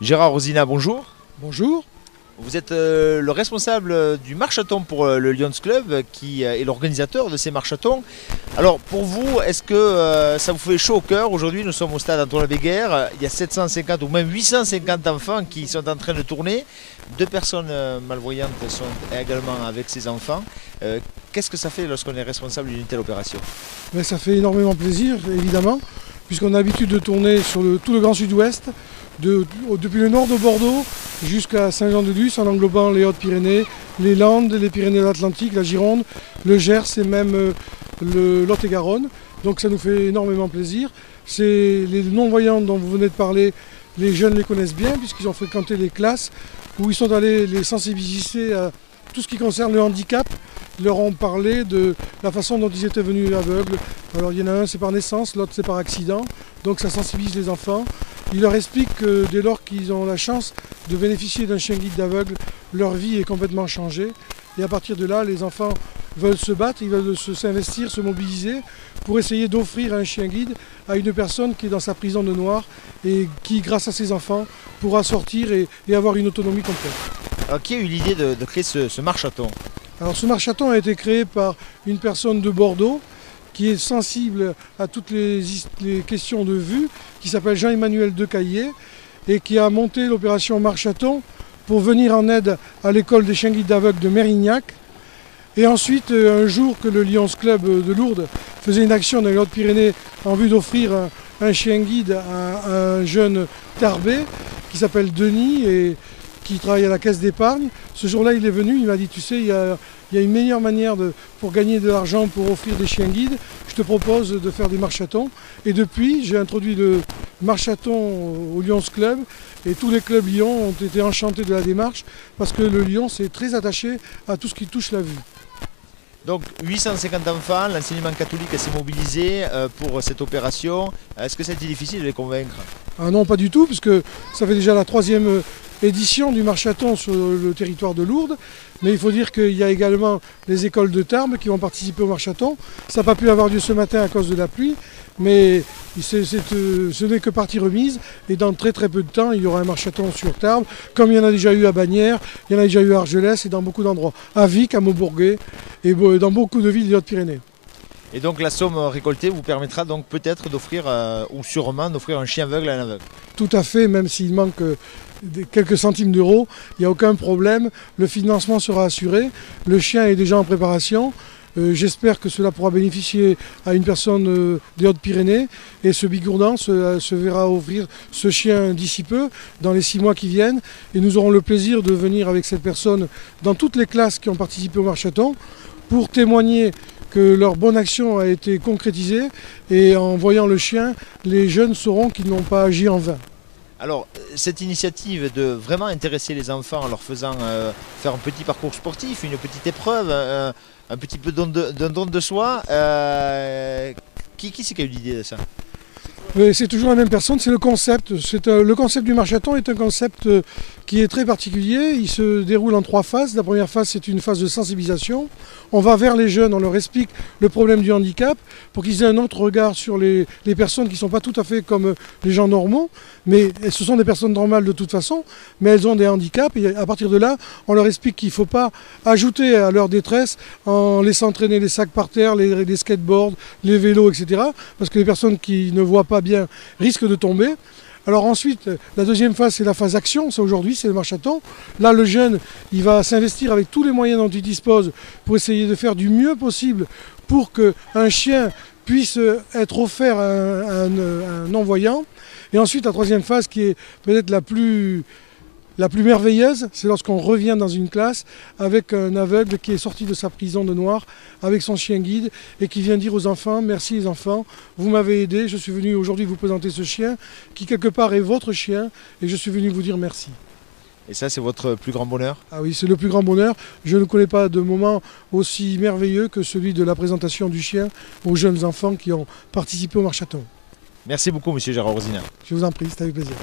Gérard Rosina, bonjour. Bonjour. Vous êtes le responsable du marchathon pour le Lions Club qui est l'organisateur de ces marchatons. Alors pour vous, est-ce que ça vous fait chaud au cœur? Aujourd'hui nous sommes au stade Antoine Béguer, il y a 750 ou même 850 enfants qui sont en train de tourner. Deux personnes malvoyantes sont également avec ces enfants. Qu'est-ce que ça fait lorsqu'on est responsable d'une telle opération? Mais ça fait énormément plaisir, évidemment, puisqu'on a l'habitude de tourner sur tout le Grand Sud-Ouest, depuis le nord de Bordeaux jusqu'à Saint-Jean-de-Luz, en englobant les Hautes-Pyrénées, les Landes, les Pyrénées-Atlantiques, la Gironde, le Gers et même le Lot-et-Garonne. Donc ça nous fait énormément plaisir. C'est les non-voyants dont vous venez de parler, les jeunes les connaissent bien puisqu'ils ont fréquenté les classes où ils sont allés les sensibiliser à tout ce qui concerne le handicap. Ils leur ont parlé de la façon dont ils étaient venus aveugles. Alors il y en a un c'est par naissance, l'autre c'est par accident. Donc ça sensibilise les enfants. Ils leur expliquent que dès lors qu'ils ont la chance de bénéficier d'un chien guide d'aveugle, leur vie est complètement changée. Et à partir de là, les enfants veulent se battre, ils veulent s'investir, se mobiliser pour essayer d'offrir un chien guide à une personne qui est dans sa prison de noir et qui, grâce à ses enfants, pourra sortir et avoir une autonomie complète. Alors qui a eu l'idée de créer ce marchathon? Alors ce marchathon a été créé par une personne de Bordeaux qui est sensible à toutes les questions de vue, qui s'appelle Jean-Emmanuel Decaillé et qui a monté l'opération Marchathon pour venir en aide à l'école des chiens guides d'aveugles de Mérignac. Et ensuite, un jour que le Lions Club de Lourdes faisait une action dans les Hautes-Pyrénées en vue d'offrir un chien guide à un jeune Tarbé qui s'appelle Denis et qui travaille à la caisse d'épargne. Ce jour-là, il est venu, il m'a dit, tu sais, il y a une meilleure manière pour gagner de l'argent, pour offrir des chiens guides. Je te propose de faire des marchatons. Et depuis, j'ai introduit le marchaton au Lions Club. Et tous les clubs Lyon ont été enchantés de la démarche parce que le Lyon est très attaché à tout ce qui touche la vue. Donc 850 enfants, l'enseignement catholique s'est mobilisé pour cette opération. Est-ce que c'était difficile de les convaincre? Ah non, pas du tout, puisque ça fait déjà la 3e édition du marchaton sur le territoire de Lourdes. Mais il faut dire qu'il y a également les écoles de Tarbes qui vont participer au marchaton. Ça n'a pas pu avoir lieu ce matin à cause de la pluie, mais ce n'est que partie remise. Et dans très très peu de temps, il y aura un marchaton sur Tarbes, comme il y en a déjà eu à Bagnères, il y en a déjà eu à Argelès et dans beaucoup d'endroits. À Vic, à Maubourguet et dans beaucoup de villes des Hautes-Pyrénées. Et donc la somme récoltée vous permettra donc peut-être d'offrir, ou sûrement d'offrir un chien aveugle à un aveugle. Tout à fait, même s'il manque quelques centimes d'euros, il n'y a aucun problème. Le financement sera assuré, le chien est déjà en préparation. J'espère que cela pourra bénéficier à une personne des Hautes-Pyrénées et ce bigourdan se verra offrir ce chien d'ici peu, dans les 6 mois qui viennent. Et nous aurons le plaisir de venir avec cette personne dans toutes les classes qui ont participé au marchaton pour témoigner que leur bonne action a été concrétisée et en voyant le chien, les jeunes sauront qu'ils n'ont pas agi en vain. Alors, cette initiative de vraiment intéresser les enfants en leur faisant faire un petit parcours sportif, une petite épreuve, un petit peu d'un don de soi, qui c'est qui a eu l'idée de ça? C'est toujours la même personne, c'est le concept. Le concept du marchaton est un concept qui est très particulier. Il se déroule en 3 phases. La première phase, c'est une phase de sensibilisation. On va vers les jeunes, on leur explique le problème du handicap pour qu'ils aient un autre regard sur les personnes qui ne sont pas tout à fait comme les gens normaux. Mais ce sont des personnes normales de toute façon, mais elles ont des handicaps. Et à partir de là, on leur explique qu'il ne faut pas ajouter à leur détresse en laissant traîner les sacs par terre, les skateboards, les vélos, etc. Parce que les personnes qui ne voient pas bien risquent de tomber. Alors ensuite, la deuxième phase, c'est la phase action. Ça aujourd'hui, c'est le marchaton. Là, le jeune, il va s'investir avec tous les moyens dont il dispose pour essayer de faire du mieux possible pour qu'un chien puisse être offert à un non-voyant. Et ensuite, la troisième phase, qui est peut-être la plus merveilleuse, c'est lorsqu'on revient dans une classe avec un aveugle qui est sorti de sa prison de noir avec son chien guide et qui vient dire aux enfants: merci les enfants, vous m'avez aidé, je suis venu aujourd'hui vous présenter ce chien qui quelque part est votre chien et je suis venu vous dire merci. Et ça, c'est votre plus grand bonheur? Ah oui, c'est le plus grand bonheur. Je ne connais pas de moment aussi merveilleux que celui de la présentation du chien aux jeunes enfants qui ont participé au marchaton. Merci beaucoup, monsieur Gérard Rosina. Je vous en prie, c'était avec plaisir.